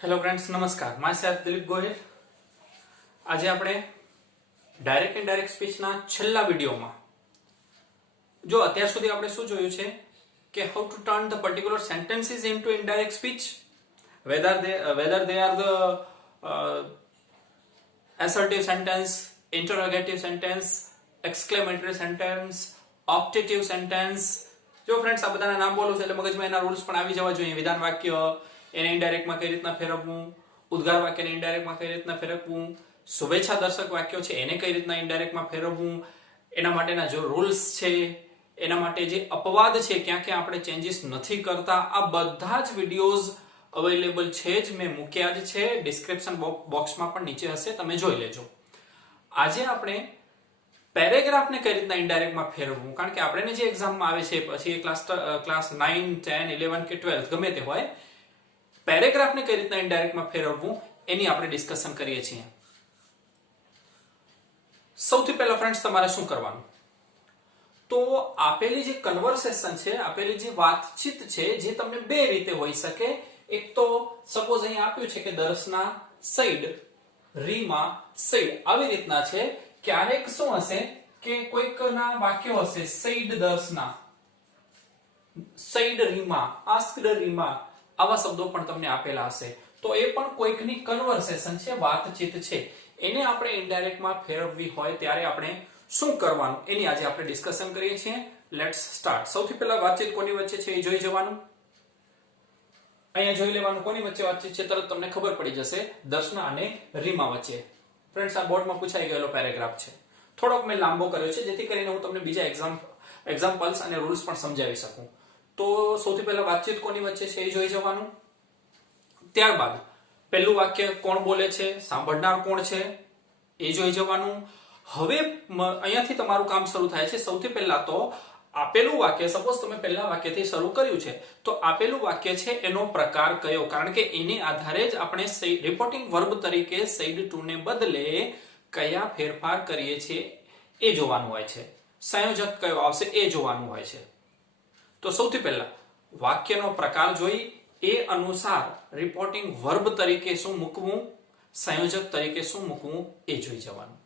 Hello friends, નમસ્કાર. My self Dilip Gohil. આજે આપણે ડાયરેક્ટ ઇનડાયરેક્ટ સ્પીચના છેલ્લા વિડીયોમાં જો અત્યાર સુધી આપણે શું જોયું છે કે how to turn the particular sentences into indirect speech, whether they are the assertive sentence, interrogative sentence, exclamatory sentence, optative sentence. જો ફ્રેન્ડ્સ આ બધાના નામ બોલું છે એટલે મગજમાં એના રૂલ્સ પણ આવી જવા જોઈએ. વિધાન વાક્ય એને ઇનડાયરેક્ટમાં કઈ રીતના ફેરવવું, ઉદ્ગાર વાક્યને ઇનડાયરેક્ટમાં કઈ રીતના ફેરવવું, શુભેચ્છા દર્શક વાક્યો છે એને કઈ રીતના ઇનડાયરેક્ટમાં ફેરવવું, એના માટેના જો રૂલ્સ છે, એના માટે જે અપવાદ છે, ક્યાં ક્યાં આપણે ચેન્જીસ નથી કરતા, આ બધા જ વિડીયોઝ અવેલેબલ છે જ, મેં મૂક્યા જ છે. ડિસ્ક્રિપ્શન બોક્સમાં પણ નીચે હશે, તમે જોઈ લેજો. આજે આપણે પેરેગ્રાફને કઈ રીતના ઇનડાયરેક્ટમાં ફેરવવું, કારણ કે આપણે જે એક્ઝામમાં આવે છે પછી ક્લાસ 9, 10, 11 કે 12 ગમે તે હોય, પેરેગ્રાફને કઈ રીતના ઇનડાયરેક્ટમાં ફેરવવું એની આપણે ડિસ્કશન કરીએ છીએ. સૌથી પહેલા ફ્રેન્ડ્સ તમારે શું કરવાનું, તો આપેલી જે કન્વર્સેશન છે, આપેલી જે વાતચીત છે, જે તમને બે રીતે હોઈ શકે. એક તો સપોઝ અહીંયા આપ્યું છે કે દર્શના સૈડ, રીમા સૈડ, આવી રીતના છે. ક્યારેક શું હશે કે કોઈકના વાક્યો હશે સૈડ દર્શના, સૈડ રીમા, આસ્ક્ડ રીમા, આવા શબ્દો પણ તમને આપેલા હશે. તો એ પણ કોઈકની કન્વર્સેશન છે, વાતચીત છે, એને આપણે ઇનડાયરેક્ટમાં ફેરવવી હોય ત્યારે આપણે શું કરવાનું એની આજે આપણે ડિસ્કશન કરીએ છીએ. Let's start. સૌથી પહેલા વાતચીત કોની વચ્ચે છે એ જોઈ જવાનું. અહીંયા જોઈ લેવાનું કોની વચ્ચે વાતચીત છે, તરત તમને ખબર પડી જશે. દર્શના અને રીમા વચ્ચે. ફ્રેન્ડ્સ, આ બોર્ડમાં પૂછાઈ ગયેલો પેરેગ્રાફ છે. થોડોક મેં લાંબો કર્યો છે જેથી કરીને હું તમને બીજા એક્ઝામ્પલ્સ અને રૂલ્સ પણ સમજાવી શકું. તો સૌથી પહેલા વાતચીત કોની વચ્ચે છે એ જોઈ જવાનું. ત્યારબાદ પહેલું વાક્ય કોણ બોલે છે, સાંભળનાર કોણ છે એ જોઈ જવાનું. હવે અહીંયાથી તમારું કામ શરૂ થાય છે. સૌથી પહેલા તો આપેલું વાક્ય, સપોઝ તમે પહેલા વાક્યથી શરૂ કર્યું છે, તો આપેલું વાક્ય છે એનો પ્રકાર કયો, કારણ કે એની આધારે જ આપણે રિપોર્ટિંગ વર્બ તરીકે said to ને બદલે કયા ફેરફાર કરીએ છીએ એ જોવાનું હોય છે. સંયોજક કયો આવશે એ જોવાનું હોય છે. તો સૌથી પહેલા વાક્યનો પ્રકાર જોઈ એ અનુસાર રિપોર્ટિંગ વર્બ તરીકે શું મૂકવું, સંયોજક તરીકે શું મૂકવું એ જોઈ જવાનું.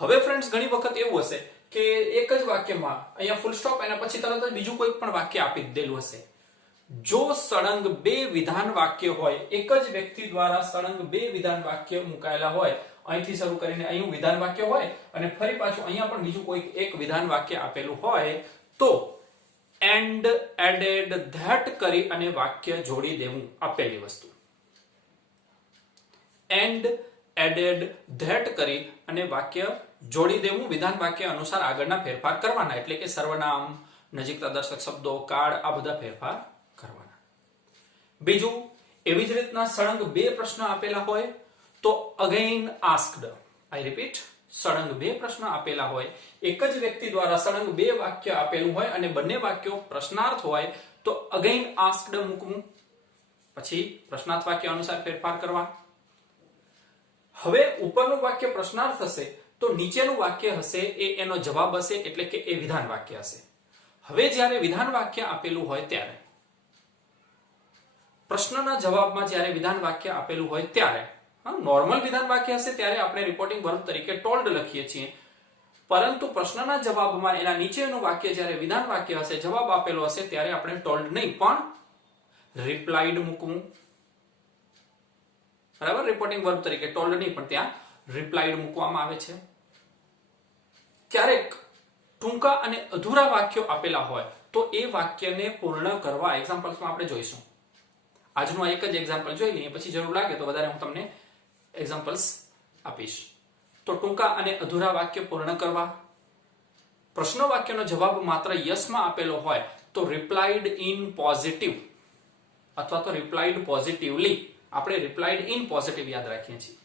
હવે ફ્રેન્ડ્સ, ઘણી વખત એવું હશે કે એક જ વાક્યમાં અહીંયા ફૂલ સ્ટોપ એના પછી તરત જ બીજું કોઈ પણ વાક્ય આપી દેલું હશે. જો સળંગ બે વિધાન વાક્ય હોય, એક જ વ્યક્તિ દ્વારા સળંગ બે વિધાન વાક્ય મુકાયેલા હોય, અહીંથી શરૂ કરીને અહીં વિધાન વાક્ય હોય અને ફરી પાછું અહીંયા પણ બીજું કોઈ એક વિધાન વાક્ય આપેલું હોય, તો એન્ડ, એડેડ, ધેટ કરી અને વાક્ય જોડી દેવું. આપેલી વસ્તુ એન્ડ, એડેડ, ધેટ કરી અને વાક્ય જોડી દેવું. વિધાન વાક્ય અનુસાર આગળના ફેરફાર કરવાના, એટલે કે સર્વનામ, નજીકતા દર્શક શબ્દો, કાળ, આ બધા ફેરફાર કરવાના. બીજું, એવી જ રીતના સળંગ બે પ્રશ્ન આપેલા હોય તો અગેઇન આસ્ક્ડ, આઈ રિપીટ, સળંગ બે પ્રશ્ન આપેલા હોય, એક જ વ્યક્તિ દ્વારા સળંગ બે વાક્ય આપેલું હોય અને બંને વાક્યો પ્રશ્નાર્થ હોય, તો અગેઇન આસ્ક્ડ મૂકવું, પછી પ્રશ્નાર્થ વાક્ય અનુસાર ફેરફાર કરવા. હવે ઉપરનું વાક્ય પ્રશ્નાર્થ હશે તો નીચેનું વાક્ય હશે એ એનો જવાબ હશે, એટલે કે એ વિધાન વાક્ય હશે. હવે જ્યારે વિધાન વાક્ય આપેલું હોય ત્યારે, પ્રશ્નના જવાબમાં જ્યારે વિધાન વાક્ય આપેલું હોય ત્યારે, નોર્મલ વિધાન વાક્ય હશે ત્યારે આપણે રિપોર્ટિંગ વર્બ તરીકે ટોલ્ડ લખીએ છીએ, પરંતુ પ્રશ્નના જવાબમાં એના નીચેનું વાક્ય જ્યારે વિધાન વાક્ય હશે, જવાબ આપેલો હશે, ત્યારે આપણે ટોલ્ડ નહીં પણ રિપ્લાઇડ મૂકવું. બરાબર, રિપોર્ટિંગ વર્બ તરીકે ટોલ્ડ નહીં પણ ત્યાં રિપ્લાઇડ મૂકવામાં આવે છે. ક્યારેક ટૂંકા અને અધૂરા વાક્યો આપેલા હોય તો એ વાક્યને પૂર્ણ કરવા એક્ઝામ્પલ્સમાં આપણે જોઈશું. આજનું એક જ એક્ઝામ્પલ જોઈ લઈએ, પછી જરૂર લાગે તો વધારે હું તમને એક્ઝામ્પલ્સ આપીશ. તો ટૂંકા અને અધૂરા વાક્ય પૂર્ણ કરવા. પ્રશ્ન વાક્યનો જવાબ માત્ર યસમાં આપેલો હોય તો રિપ્લાઇડ ઇન પોઝિટિવ અથવા તો રિપ્લાઇડ પોઝિટિવલી. આપણે રિપ્લાઇડ ઇન પોઝિટિવ યાદ રાખીએ છીએ.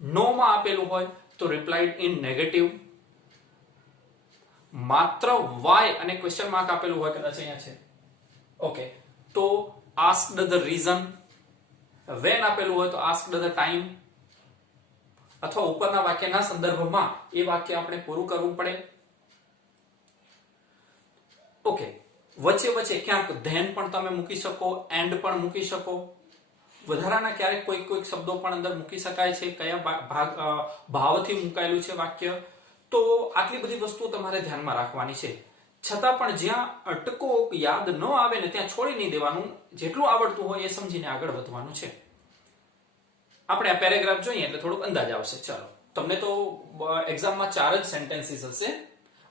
નો માં આપેલું હોય તો રિપ્લાઇડ ઇન નેગેટિવ. માત્ર વાય અને ક્વેશ્ચન માર્ક આપેલું હોય, કદાચ અહીંયા છે, ઓકે, તો આસ્ક્ડ ધ રીઝન. વેન આપેલું હોય તો આસ્ક્ડ ધ ટાઈમ. અથવા ઉપરના વાક્યના સંદર્ભમાં એ વાક્ય આપણે પૂરું કરવું પડે. ઓકે, વચ્ચે વચ્ચે ક્યાંક ધેન પણ તમે મૂકી શકો, એન્ડ પણ મૂકી શકો. વધારાના ક્યારેક કોઈક શબ્દો પણ અંદર મૂકી શકાય છે, કયા ભાવથી મુકાયેલું છે વાક્ય. તો આટલી બધી વસ્તુઓ તમારે ધ્યાનમાં રાખવાની છે. છતાં પણ જ્યાં અટકો યાદ ન આવે ને ત્યાં છોડી નહીં દેવાનું. જેટલું આવડતું હોય એ સમજીને આગળ વધવાનું છે. આપણે આ પેરેગ્રાફ જોઈએ એટલે થોડુંક અંદાજ આવશે. ચાલો, તમને તો એક્ઝામમાં 4 જ સેન્ટેન્સીસ હશે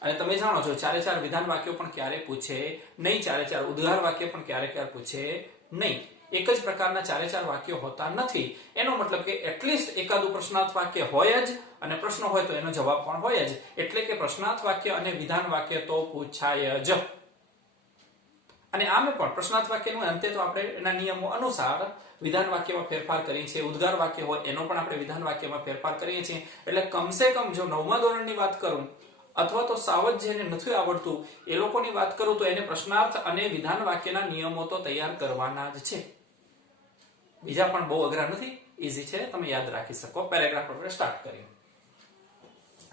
અને તમે જાણો છો 4 વિધાન વાક્યો પણ ક્યારે પૂછે નહીં, 4 ઉદ્ગાર વાક્ય પણ ક્યારે પૂછે નહીં. એક જ પ્રકારના 4 વાક્યો હોતા નથી. એનો મતલબ કે એટલીસ્ટ એકાદું પ્રશ્નાર્થ વાક્ય હોય જ, અને પ્રશ્ન હોય તો એનો જવાબ પણ હોય જ. એટલે કે પ્રશ્નાર્થ વાક્ય અને વિધાન વાક્ય તો પૂછાય જ. અને આમે પણ પ્રશ્નાર્થ વાક્યનું અંતે તો આપણે એના નિયમો અનુસાર વિધાન વાક્યમાં ફેરફાર કરીએ છીએ. ઉદ્ગાર વાક્ય હોય એનો પણ આપણે વિધાન વાક્યમાં ફેરફાર કરીએ છીએ. એટલે કમસે કમ જો 9મા ધોરણની વાત કરું અથવા તો સાવજ જેને નથી આવડતું એ લોકોની વાત કરું તો એને પ્રશ્નાર્થ અને વિધાન વાક્યના નિયમો તો તૈયાર કરવાના જ છે. બીજા પણ બહુ અઘરા નથી, ઈઝી છે, તમે યાદ રાખી શકો. પેરેગ્રાફ આપણે સ્ટાર્ટ કરીએ.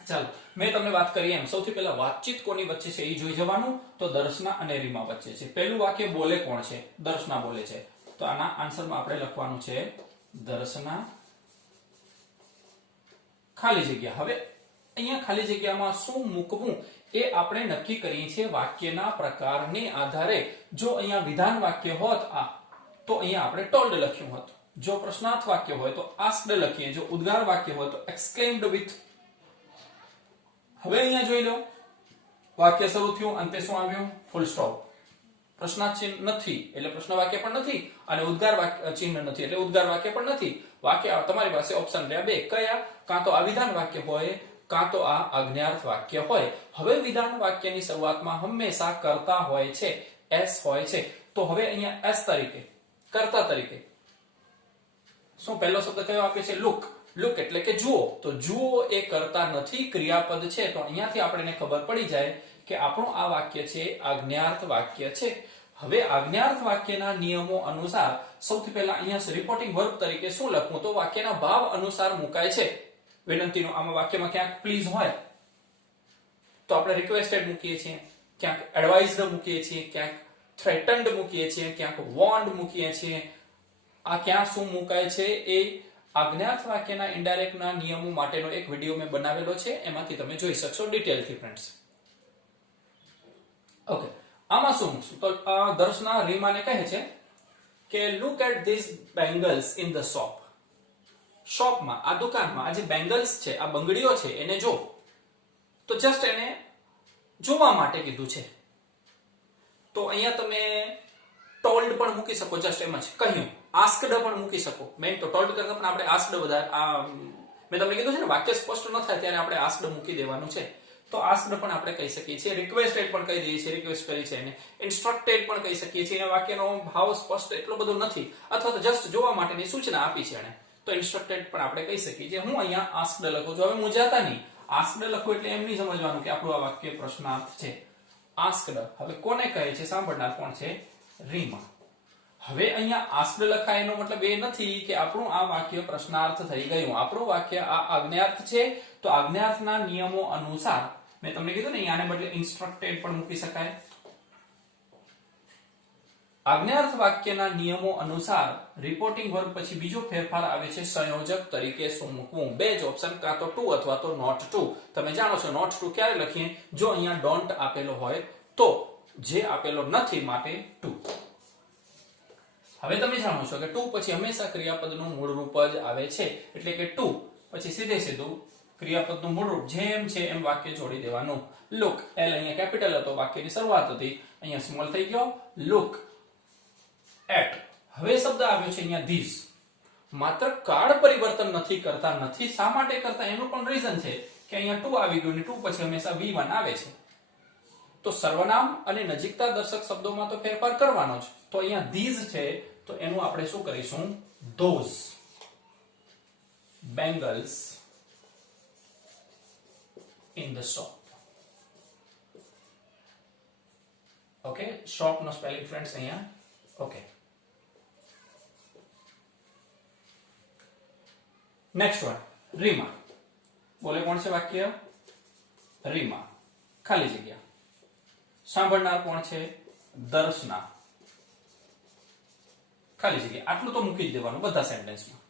ચાલો, મેં તમને વાત કરી એમ સૌથી પહેલા વાતચીત કોની વચ્ચે છે એ જોઈ જવાનું. તો દર્શના અને રીમા વચ્ચે છે. પહેલું વાક્ય બોલે કોણ છે? દર્શના બોલે છે. તો આના આન્સરમાં આપણે લખવાનું છે દર્શના ખાલી જગ્યા. હવે અહીંયા ખાલી જગ્યામાં શું મૂકવું એ આપણે નક્કી કરીએ છીએ વાક્યના પ્રકારને આધારે. જો અહીંયા વિધાન વાક્ય હોત તો અહીંયા આપણે ટોલ્ડ લખ્યું હોત. જો પ્રશ્નાર્થ વાક્ય હોય તો આસ્ક્ડ લખીએ. જો ઉદ્ગાર વાક્ય હોય તો એક્સક્લેમ્ડ વિથ. હવે અહીંયા જોઈ લો, વાક્ય શરૂ થયું, અંતે શું આવ્યું? Full stop. પ્રશ્નાર્થ ચિહ્ન નથી એટલે પ્રશ્ન વાક્ય પણ નથી, અને ઉદ્ગાર વાક્ય ચિહ્ન નથી એટલે ઉદ્ગાર વાક્ય પણ નથી. વાક્ય તમારી પાસે ઓપ્શન રહ્યા બે. કયા? કાં તો આ વિધાન વાક્ય હોય કાં તો આ આજ્ઞાર્થ વાક્ય હોય. હવે વિધાન વાક્યની શરૂઆતમાં હંમેશા કર્તા હોય છે, એસ હોય છે. તો હવે અહીંયા એસ તરીકે, કર્તા તરીકે શું પહેલો શબ્દ કયો આપ્યો છે? લુક. લુક એટલે કે જુઓ. તો જુઓ એ કરતા નથી, ક્રિયાપદ છે. તો અહીંયાથી આપણને ખબર પડી જાય કે આપણું આ વાક્ય છે આજ્ઞાર્થ વાક્ય છે. હવે આજ્ઞાર્થ વાક્યના નિયમો અનુસાર સૌથી પહેલા અહીંયા રિપોર્ટિંગ વર્બ તરીકે શું લખવું? તો વાક્યના ભાવ અનુસાર મુકાય છે. વિનંતીનો આમાં વાક્યમાં ક્યાંક પ્લીઝ હોય તો આપણે રિક્વેસ્ટેડ મૂકીએ છીએ, ક્યાંક એડવાઇઝડ મૂકીએ છીએ, ક્યાંક થ્રેટન્ડ મૂકીએ છીએ, ક્યાંક વોર્ન્ડ મૂકીએ છીએ. આ ક્યાં શું મુકાય છે એ આજ્ઞાર્થ વાક્યના ઇનડાયરેક્ટના નિયમો માટેનો એક વિડિયો મેં બનાવેલો છે, એમાંથી તમે જોઈ શકશો ડિટેલથી ફ્રેન્ડ્સ. ઓકે, આમાં શું મૂકશું? તો દર્શના રીમાને કહે છે કે look at this bangles in the shop. શોપમાં, આ દુકાનમાં આ જે બેંગલ્સ છે, આ બંગડીઓ છે, એને જો. તો જસ્ટ એને જોવા માટે કીધું છે. તો અહીંયા તમે ટોલ્ડ પણ મૂકી શકો, જસ્ટ એમ જ કહ્યું. આસ્કડ પણ મૂકી શકો. મેન તો ટોલ્ડ કરતા પણ આપણે આસ્કડ વધારે, મેં તમને કીધું છે ને વાક્ય સ્પષ્ટ ન થાય ત્યારે આપણે આસ્કડ મૂકી દેવાનું છે. તો આસ્કડ પણ આપણે કહી શકીએ છીએ. રિક્વેસ્ટેડ પણ કહી દઈએ છીએ, રિક્વેસ્ટ કરી છે એને. ઇન્સ્ટ્રક્ટેડ પણ કહી શકીએ છીએ. એ વાક્યનો ભાવ સ્પષ્ટ એટલો બધો નથી, અથવા તો જસ્ટ જોવા માટેની સૂચના આપી છે એને, તો ઇન્સ્ટ્રક્ટેડ પણ આપણે કહી શકીએ છીએ. હું અહીંયા આસ્કડ લખું છું. હવે મૂંઝાતા નહીં, આસ્કડ લખું એટલે એમ નહીં સમજવાનું કે આપણું આ વાક્ય પ્રશ્નાર્થ છે. આસ્કડ હવે કોને કહે છે? સાંભળનાર કોણ છે? રીમા. હવે અહીંયા આસ્કડ લખાય એનો મતલબ એ નથી કે આપણું આ વાક્ય પ્રશ્નાર્થ થઈ ગયું. આપણું વાક્ય આ આજ્ઞાર્થ છે. તો આજ્ઞાર્થના નિયમો અનુસાર મેં તમને કીધું ને, આને બદલે ઇન્સ્ટ્રક્ટેડ પણ મૂકી શકાય. આજ્ઞાર્થ વાક્યના નિયમો અનુસાર રિપોર્ટિંગ વર્બ પછી બીજો ફેરફાર આવે છે સંયોજક તરીકે શું મૂકવું? બે જ ઓપ્શન, કાં તો ટુ અથવા તો નોટ ટુ. તમે જાણો છો નોટ ટુ ક્યારે લખીએ? જો અહીંયા ડોન્ટ આપેલો હોય તો, જે આપેલો નથી માટે ટુ. હવે તમે જાણો છો કે ટુ પછી હંમેશા ક્રિયાપદનું મૂળ રૂપ જ આવે છે. એટલે કે ટુ પછી સીધે સીધું ક્રિયાપદનું મૂળ રૂપ જેમ છે એમ વાક્ય જોડી દેવાનું. લુક, એલ અહીંયા કેપિટલ હતો, વાક્યની શરૂઆત હતી, અહીંયા સ્મોલ થઈ ગયો. Look at. હવે શબ્દ આવ્યો છે અહીંયા ધીસ. માત્ર કાળ પરિવર્તન નથી કરતા. નથી શા માટે કરતા એનું પણ રીઝન છે કે અહીંયા ટુ આવી ગયું, ને ટુ પછી હંમેશા V1 આવે છે. તો સર્વનામ અને નજીકતા દર્શક શબ્દોમાં તો ફેરફાર કરવાનો જ. તો અહીંયા ધીઝ છે તો એનું આપણે શું કરીશું? Those bangles in the shop. Okay, shop નો સ્પેલિંગ ફ્રેન્ડ્સ અહીંયા. Okay, next one Reema. બોલે કોણ છે વાક્ય? રીમા. ખાલી જગ્યા. સાંભળનાર કોણ છે? દર્શના. ખાલી જગ્યા. આટલું તો મૂકી જ દેવાનું બધા સેન્ટેન્સમાં.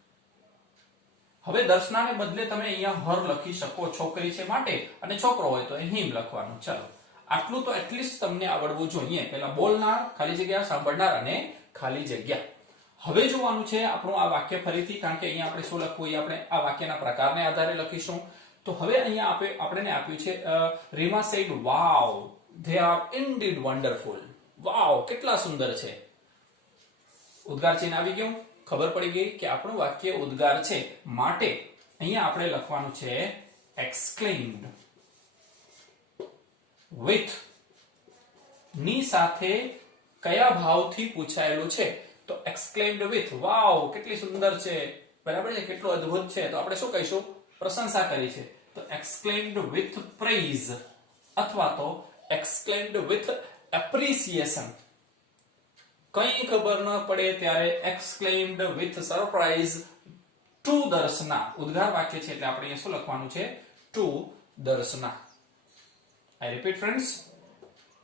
હવે દર્શનાને બદલે તમે અહીંયા હર લખી શકો. છોકરી છે માટે અને છોકરો હોય તો હિમ લખવાનું. ચલો આટલું તો એટલીસ્ટ તમને આવડવું જોઈએ. પહેલા બોલનાર, ખાલી જગ્યા, સાંભળનાર અને ખાલી જગ્યા. હવે જોવાનું છે આપણું આ વાક્ય ફરીથી, કારણ કે અહીંયા આપણે શું લખવું એ આપણે આ વાક્યના પ્રકારને આધારે લખીશું. તો હવે અહીંયા આપણને આપ્યું છે Reema said wow they are indeed wonderful. Wow કેટલા સુંદર છે. ઉદ્ગાર ચિહ્ન આવી ગયું. ખબર પડી ગઈ કે આપણું વાક્ય ઉદ્ગાર છે, માટે અહીંયા આપણે લખવાનું છે exclaimed with ની સાથે કયા ભાવથી પૂછાયેલું છે? તો exclaimed with. વાવ કેટલી સુંદર છે, બરાબર છે, કેટલું અદ્ભુત છે. તો આપણે શું કહીશું? પ્રશંસા કરી છે. તો exclaimed with praise અથવા તો exclaimed with appreciation. કઈ ખબર ન પડે ત્યારે exclaimed with surprise to Darshana. ઉદ્ગાર વાક્ય છે એટલે આપણે અહીંયા શું લખવાનું છે? to Darshana. I repeat friends.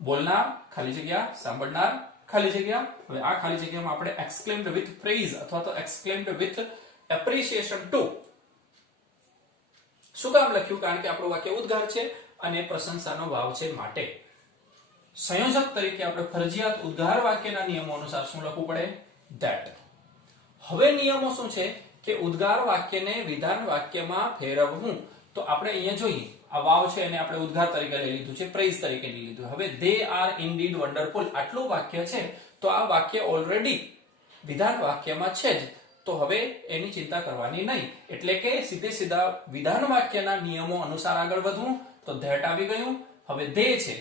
બોલનાર, ખાલી જગ્યા, સાંભળનાર, ખાલી જગ્યા. હવે આ ખાલી જગ્યામાં આપણે exclaimed with praise અથવા તો exclaimed with appreciation to. શું કામ લખ્યું? કારણ કે આપણું વાક્ય ઉદ્ગાર છે અને પ્રશંસાનો ભાવ છે, માટે. સંયોજક તરીકે આપણે ફરજિયાત ઉદ્ગાર વાક્યના નિયમો અનુસાર શું લખવું પડે? that. હવે નિયમો શું છે કે ઉદ્ગાર વાક્યને વિધાન વાક્યમાં ફેરવવું. તો આપણે અહીંયા જોઈએ આ વાવ છે એને આપણે ઉદ્ગાર તરીકે લઈ લીધું છે, પ્રેઇઝ તરીકે લઈ લીધું. હવે they are indeed wonderful આટલું વાક્ય છે તો આ વાક્ય ઓલરેડી વિધાન વાક્યમાં છે જ, તો હવે એની ચિંતા કરવાની નહીં. એટલે કે સીધે સીધા વિધાન વાક્યના નિયમો અનુસાર આગળ વધવું. તો that આવી ગયું. હવે they છે,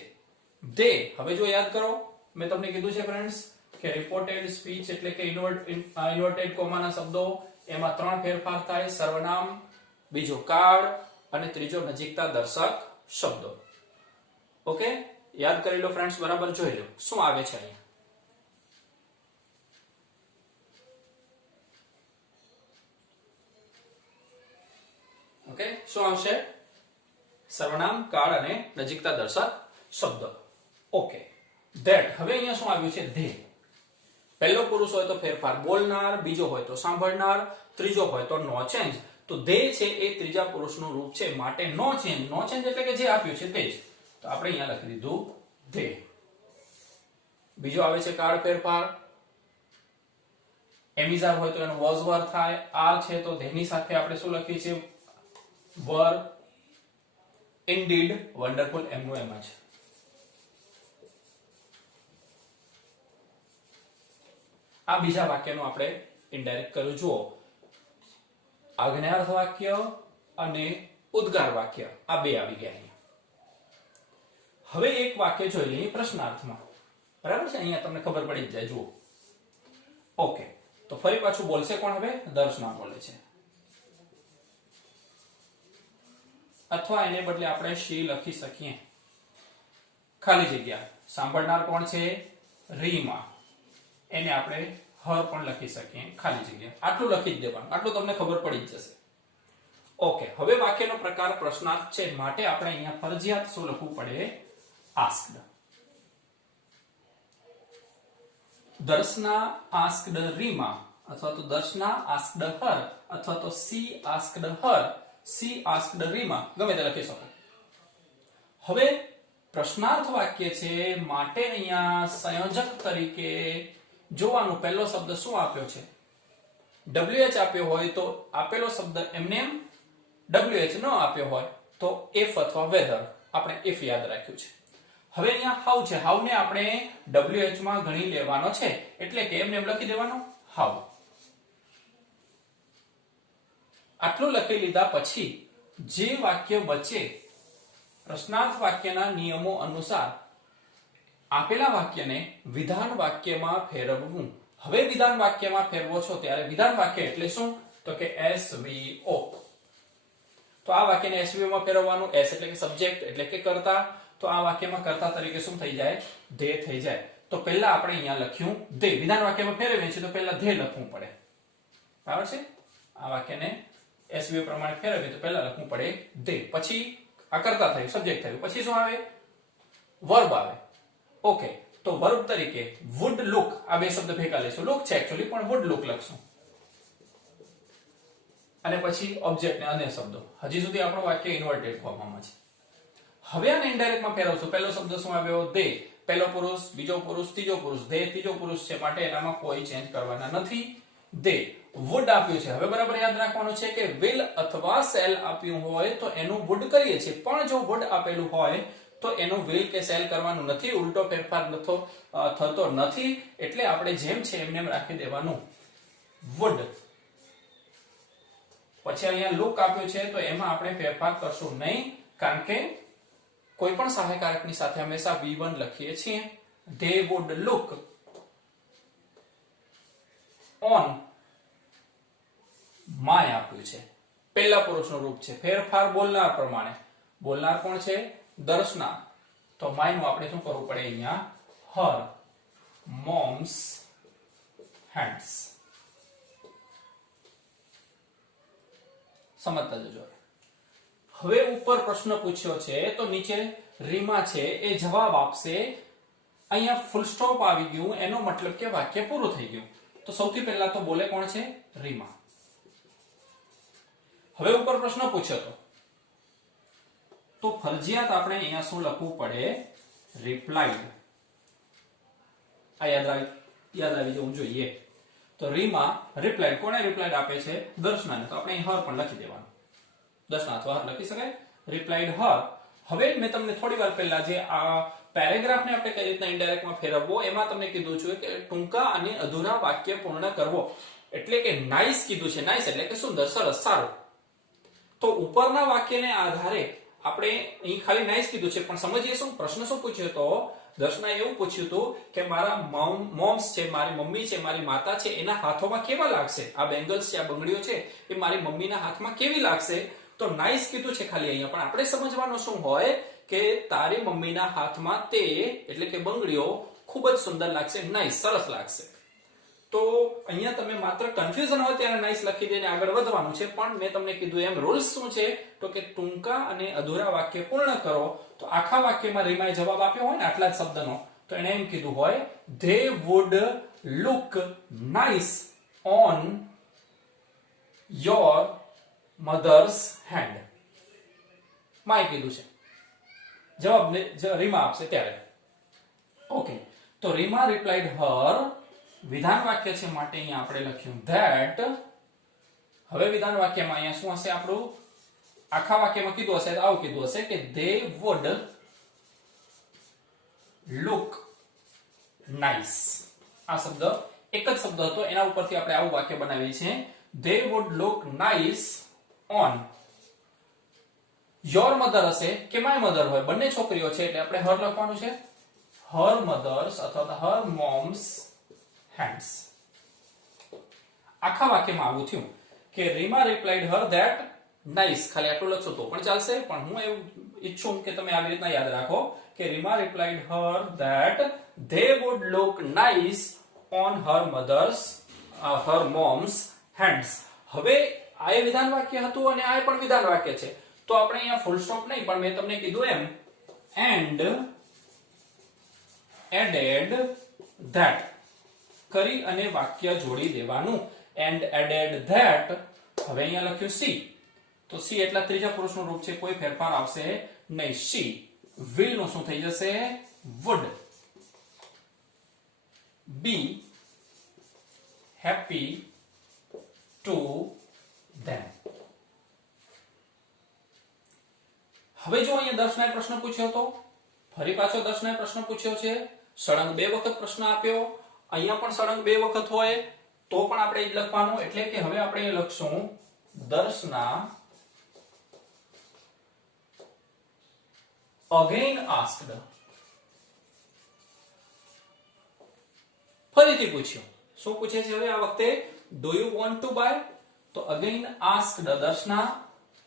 they. હવે જો યાદ કરો, મેં તમને કીધું છે ફ્રેન્ડ્સ કે રિપોર્ટેડ સ્પીચ એટલે કે ઇન્વર્ટેડ કોમાના શબ્દો, એમાં 3 ફેરફાર થાય: સર્વનામ, બીજો કાળ અને ત્રીજો નજીકતા દર્શક શબ્દો. ઓકે, યાદ કરી લો ફ્રેન્ડ્સ, બરાબર જોઈ લો શું આવે છે અહીંયા. ઓકે, શું આવશે? સર્વનામ, કાળ અને નજીકતા દર્શક શબ્દ. Okay, that. હવે અહીંયા શું આવ્યું છે? they. પહેલો પુરુષ હોય તો ફેરફાર બોલનાર, બીજો હોય તો સાંભળનાર, ત્રીજો હોય તો નો ચેન્જ. તો they છે એ ત્રીજા પુરુષનું રૂપ છે, માટે નો ચેન્જ. નો ચેન્જ એટલે કે જે આપ્યું છે તે જ. તો આપણે અહીંયા લખી દીધું they. બીજો આવે છે કાળ ફેરફાર. એમિઝાર હોય તો એનો was were થાય. આર છે તો they ની સાથે આપણે શું લખીએ છીએ? were. indeed wonderful એમનું એમ જ. આ બીજા વાક્યનું આપણે ઇનડાયરેક્ટ કર્યું. જુઓ, આજ્ઞાર્થ વાક્ય અને ઉદ્ગાર વાક્ય આ બે આવી ગયા અહીંયા. હવે એક વાક્ય જોઈ લઈએ પ્રશ્નાર્થમાં. બરાબર છે, અહીંયા તમને ખબર પડી જ જાય. જુઓ, ઓકે, તો ફરી પાછું બોલશે કોણ? હવે દર્શના બોલે છે, અથવા એને બદલે આપણે she લખી શકીએ. ખાલી જગ્યા. સાંભળનાર કોણ છે? રીમા. એને આપણે હર પણ લખી શકીએ, ખાલી જગ્યા. આટલું લખી જ દેવાનું, આટલું તમને ખબર પડી જ જશે. ઓકે, હવે વાક્યનો પ્રકાર પ્રશ્નાર્થ છે, માટે આપણે અહીંયા ફરજિયાત શું લખવું પડે? asked. દર્શના asked રીમા, અથવા તો દર્શના asked her, અથવા તો she asked her, she asked Rima, ગમે તે લખી શકો. હવે પ્રશ્નાર્થ વાક્ય છે, માટે અહીંયા સંયોજક તરીકે જોવાનું. પહેલો શબ્દ શું આપ્યો છે? WH આપ્યો હોય તો આપેલો શબ્દ એમને એમ, WH ન આપ્યો હોય તો if અથવા whether. આપણે if યાદ રાખ્યું છે. હવે અહીંયા how છે, how ને આપણે WH માં ગણી લેવાનો છે, એટલે કે એમને એમ લખી દેવાનો how. આટલું લખી લીધા પછી જે વાક્ય બચે પ્રશ્નાર્થ વાક્યના નિયમો અનુસાર આપેલા વાક્યને વિધાન વાક્યમાં ફેરવવું. હવે વિધાન વાક્યમાં ફેરવો છો ત્યારે વિધાન વાક્ય એટલે શું? તો કે SVO. તો આ વાક્યને SVO માં ફેરવવાનું. S એટલે કે સબ્જેક્ટ એટલે કે કર્તા. તો આ વાક્યમાં કર્તા તરીકે શું થઈ જાય? they થઈ જાય. તો પહેલા આપણે અહીંયા લખ્યું they. વિધાન વાક્યમાં ફેરવીએ છીએ તો પહેલા they લખવું પડે. બરાબર છે? આ વાક્યને SVO પ્રમાણે ફેરવીએ તો પહેલા લખવું પડે they. પછી આ કર્તા થયું, સબ્જેક્ટ થયું, પછી શું આવે? વર્બ આવે. ઓકે, તો વર્બ તરીકે વુડ લુક, આ બે શબ્દ ભેગા લેશું. લુક છે એકચ્યુઅલી પણ વુડ લુક લખશું. અને પછી ઓબ્જેક્ટ ને અન્ય શબ્દો. હજી સુધી આપણું વાક્ય ઇન્વર્ટેડ ફોર્મમાં છે. હવે આને ઇનડાયરેક્ટમાં ફેરવશું. પહેલો શબ્દ શું આવ્યો? દે. પહેલો પુરુષ, બીજો પુરુષ, ત્રીજો પુરુષ. દે ત્રીજો પુરુષ છે માટે એનામાં કોઈ ચેન્જ કરવાના નથી. દે વુડ આપ્યું છે. હવે બરાબર યાદ રાખવાનું છે કે વિલ અથવા શેલ આપ્યું હોય તો એનું વુડ કરીએ છીએ, પણ જો વુડ આપેલું હોય તો એનું વિલ કે શેલ કરવાનું નથી. ઉલટો ફેરફાર થતો નથી. એટલે આપણે જેમ છે એમને એમ રાખી દેવાનું વુડ. પછી અહીંયા લુક આપ્યું છે તો એમાં આપણે ફેરફાર કરશું નહીં, કારણ કે કોઈ પણ સહાયકારકની સાથે હંમેશા V1 લખીએ છીએ. They would look on my આપ્યું છે. પહેલા પુરુષનું રૂપ છે. ફેરફાર બોલનાર પ્રમાણે. બોલનાર કોણ છે? દર્શના. તો my નું આપણે શું કરવું પડે અહીંયા? her mom's hands. સમજતા જજો. હવે ઉપર પ્રશ્ન પૂછ્યો છે તો નીચે રીમા છે એ જવાબ આપશે. અહીંયા ફૂલ સ્ટોપ આવી ગયું, એનો મતલબ કે વાક્ય પૂરું થઈ ગયું. તો સૌથી પહેલા તો બોલે કોણ છે? રીમા. હવે ઉપર પ્રશ્ન પૂછ્યો તો ફરજિયાત આપણે અહીંયા શું લખવું પડે? રિપ્લાઈડ. આ યાદ આવી જવું જોઈએ. તો રીમા રિપ્લાઈડ. કોને રિપ્લાઈડ આપે છે? દર્શનાને. તો આપણે હર પણ લખી દેવાનું. દર્શના અથવા હર લખી શકાય. રિપ્લાઈડ હર. હવે મેં તમને થોડી વાર પહેલા જે આ પેરેગ્રાફને આપણે કઈ રીતના ઇનડાયરેક્ટમાં ફેરવવો એમાં તમને કીધું છે કે ટૂંકા અને અધૂરા વાક્ય પૂર્ણ કરવો. એટલે કે નાઇસ કીધું છે. નાઇસ એટલે કે સુંદર, સરસ, સારું. તો ઉપરના વાક્યને આધારે આપણે અહીં ખાલી નાઇસ કીધું છે, પણ સમજીએ શું પ્રશ્ન શું પૂછ્યો તો દર્શનાએ એવું પૂછ્યું હતું કે મારા મોમ્સ છે, મારી મમ્મી છે, મારી માતા છે, એના હાથોમાં કેવા લાગશે? આ બેંગલ્સ છે, આ બંગડીઓ છે, એ મારી મમ્મીના હાથમાં કેવી લાગશે? તો નાઇસ કીધું છે ખાલી અહીંયા, પણ આપણે સમજવાનું શું હોય કે તારી મમ્મીના હાથમાં તે એટલે કે બંગડીઓ ખૂબ જ સુંદર લાગશે, નાઇસ, સરસ લાગશે. તો અહીંયા તમે માત્ર કન્ફ્યુઝન હોય ત્યારે નાઇસ લખી દઈને આગળ વધવાનું છે, પણ મેં તમને કીધું એમ રૂલ્સ શું છે તો કે ટૂંકા અને અધૂરા વાક્ય પૂર્ણ કરો. તો આખા વાક્યમાં રીમાએ જવાબ આપ્યો હોય ને આટલા જ શબ્દનો, તો એને એમ કીધું હોય they would look nice on your mother's hand. My કીધું છે. જવાબ રીમા આપશે ત્યારે. ઓકે, તો રીમા રિપ્લાઈડ હર. વિધાન વાક્ય છે માટે અહીંયા આપણે લખ્યું that. હવે વિધાન વાક્યમાં અહીંયા શું હશે આપણું? આખા વાક્યમાં કીધું હશે આવું કીધું હશે કે they would look nice. આ શબ્દ એક જ શબ્દ હતો, એના ઉપરથી આપણે આવું વાક્ય બનાવીએ છીએ. they would look nice on your mother હશે કે my mother હોય, બંને છોકરીઓ છે એટલે આપણે her લખવાનું છે. her mother's અથવા her mom's hands. આખા વાક્યમાં આવું થયું કે Reema replied her that nice. ખાલી આટલું લખશો તો પણ ચાલશે, પણ હું એવું ઈચ્છું કે તમે આવી રીતના યાદ રાખો કે Reema replied her that they would look nice on her mom's hands. હવે આ વિધાન વાક્ય હતું અને આ પણ વિધાન વાક્ય છે, તો આપણે અહીંયા ફૂલ સ્ટોપ નહીં, પણ મેં તમને કીધું એમ and added that કરી અને વાક્ય જોડી દેવાનું. and added that. હવે અહીંયા લખ્યું સી, તો સી એટલા ત્રીજા પુરુષનું રૂપ છે, કોઈ ફેરફાર આવશે નહીં. she will નું શું થઈ જશે? would be happy to them. હવે જો અહીંયા દર્શનાએ પ્રશ્ન પૂછ્યો તો ફરી પાછો દર્શનાએ પ્રશ્ન પૂછ્યો છે, સળંગ 2 વખત પ્રશ્ન આપ્યો. અહીંયા પણ સળંગ 2 વખત હોય તો પણ આપણે એ જ લખવાનું. એટલે કે હવે આપણે એ લખશું દર્શના again asked. ફરીથી પૂછ્યું. શું પૂછે છે હવે આ વખતે? do you want to buy? તો again asked. દર્શના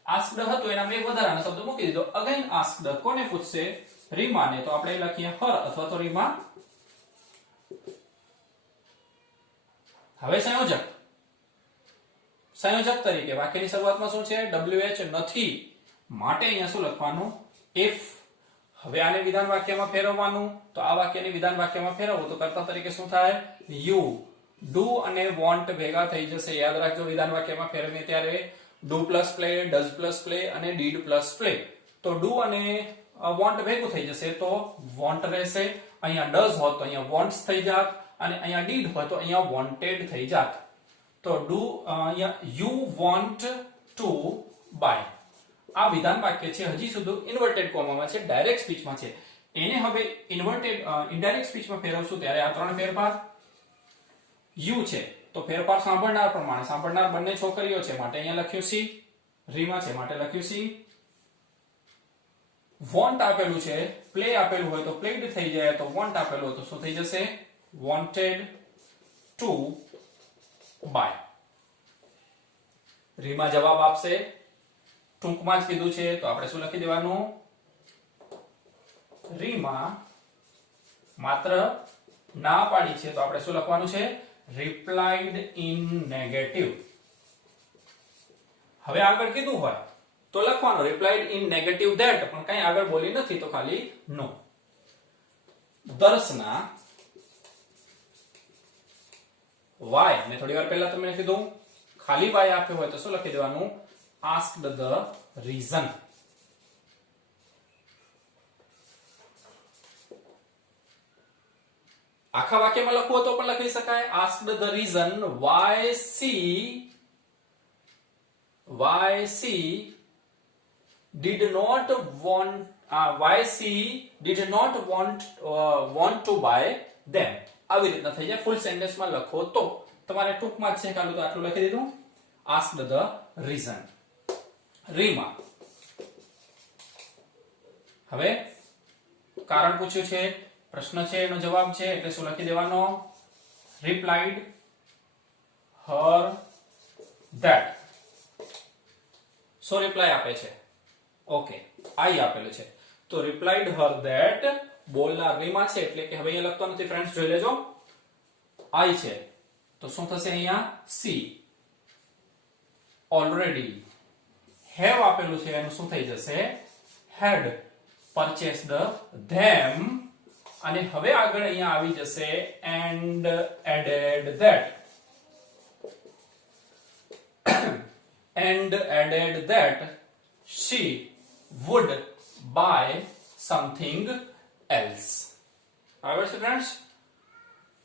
asked હતો એના મેં વધારાનો શબ્દ મૂકી દીધો. again asked કોને પૂછશે? રીમાને. તો આપણે લખીએ her અથવા તો રીમા. હવે સંયોજક તરીકે વાક્યની શરૂઆતમાં શું છે? WH નથી, માટે અહીંયા શું લખવાનું? if. હવે આને વિધાન વાક્યમાં ફેરવવાનું, તો આ વાક્યને વિધાન વાક્યમાં ફેરવવું તો કર્તા તરીકે શું થાય? યુ. ડુ અને વોન્ટ ભેગા થઈ જશે. યાદ રાખજો, વિધાન વાક્યમાં ફેરવીએ ત્યારે do plus play, does plus play અને ડીડ પ્લસ પ્લે. તો ડુ અને વોન્ટ ભેગું થઈ જશે તો વોન્ટ રહેશે. અહીંયા ડઝ હોત તો અહીંયા વોન્ટ્સ થઈ જાત, અને અહીંયા ડીડ હોય તો અહીંયા વોન્ટેડ થઈ જાત. તો ડુ અહીંયા યુ વોન્ટ ટુ બાય. આ વિધાન વાક્ય છે, હજી સુધી ઇન્વર્ટેડ કોમામાં છે, ડાયરેક્ટ સ્પીચમાં છે. એને હવે ઇનડાયરેક્ટ સ્પીચમાં ફેરવશું ત્યારે આ ત્રણ ફેરફાર. યુ છે તો ફેરફાર સાંભળનાર પ્રમાણે, સાંભળનાર બંને છોકરીઓ છે માટે અહીંયા લખ્યું સી. રીમા છે માટે લખ્યું સી. વોન્ટ આપેલું છે, પ્લે આપેલું હોય તો પ્લેડ થઈ જાય, તો વોન્ટ આપેલું હોય તો શું થઈ જશે? Wanted to by. રીમા જવાબ આપશે, ટૂંકમાં જ કીધું છે તો આપણે શું લખી દેવાનું? રીમા માત્ર ના પાડી છે તો આપણે શું લખવાનું છે? Replied in negative. હવે આગળ કીધું હોય તો લખવાનું રિપ્લાઇડ ઇન નેગેટિવ ધેટ, પણ કઈ આગળ બોલી નથી તો ખાલી નો. દર્શના વાય, મેં થોડી વાર પહેલા તમને કીધું ખાલી વાય આપ્યો હોય તો શું લખી દેવાનું? asked the reason. આખા વાક્યમાં લખવું તો પણ લખી શકાય asked the reason why she did not want to buy them. આવી રીતના થઈ જાય. ફૂલ સેન્ટેન્સમાં લખો તો તમારે ટૂંકમાં જ છે કાલું તો આટલું લખી દીધું, asked the reason. રીમા, હવે કારણ પૂછ્યું છે, પ્રશ્ન છે, એનો જવાબ છે એટલે શું લખી દેવાનો? replied her that. So reply આપે છે, ઓકે, આઈ આપેલું છે તો replied her that બોલનાર રીમા છે એટલે કે હવે અહીંયા લખતો નથી ફ્રેન્ડ્સ, જોઈ લેજો. આઈ છે તો શું થશે અહીંયા? સી. ઓલરેડી have આપેલું છે એનું શું થઈ જશે? had purchased them. અને હવે આગળ અહીંયા આવી જશે and added that. and added that she would buy something else. બરાબર છે ફ્રેન્ડ્સ?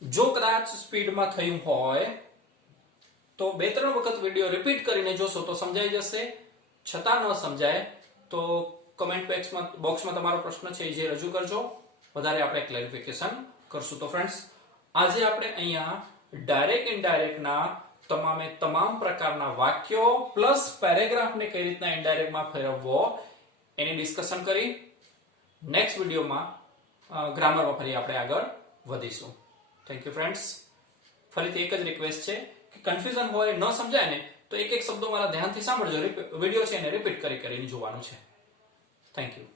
જો કદાચ સ્પીડમાં થયું હોય તો 2-3 વખત વિડિયો રિપીટ કરીને જોશો તો સમજાઈ જશે. છતાં ન સમજાય તો કમેન્ટ બોક્સમાં તમારો પ્રશ્ન છે જે રજૂ કરજો, વધારે આપણે ક્લેરિફિકેશન કરશું. તો ફ્રેન્ડ્સ, આજે આપણે અહીંયા ડાયરેક્ટ ઇનડાયરેક્ટના તમામ પ્રકારના વાક્યો પ્લસ પેરેગ્રાફને કઈ રીતના ઇનડાયરેક્ટમાં ફેરવવો એની ડિસ્કશન કરી. નેક્સ્ટ વિડીયોમાં ગ્રામરમાં ફરી આપણે આગળ વધીશું. Thank you friends. ફરીથી એક જ રિક્વેસ્ટ છે કે કન્ફ્યુઝન હોય, ન સમજાય ને તો એક શબ્દો મારા ધ્યાનથી સાંભળજો. વિડીયો છે એને રિપીટ કરીને જોવાનું છે. Thank you.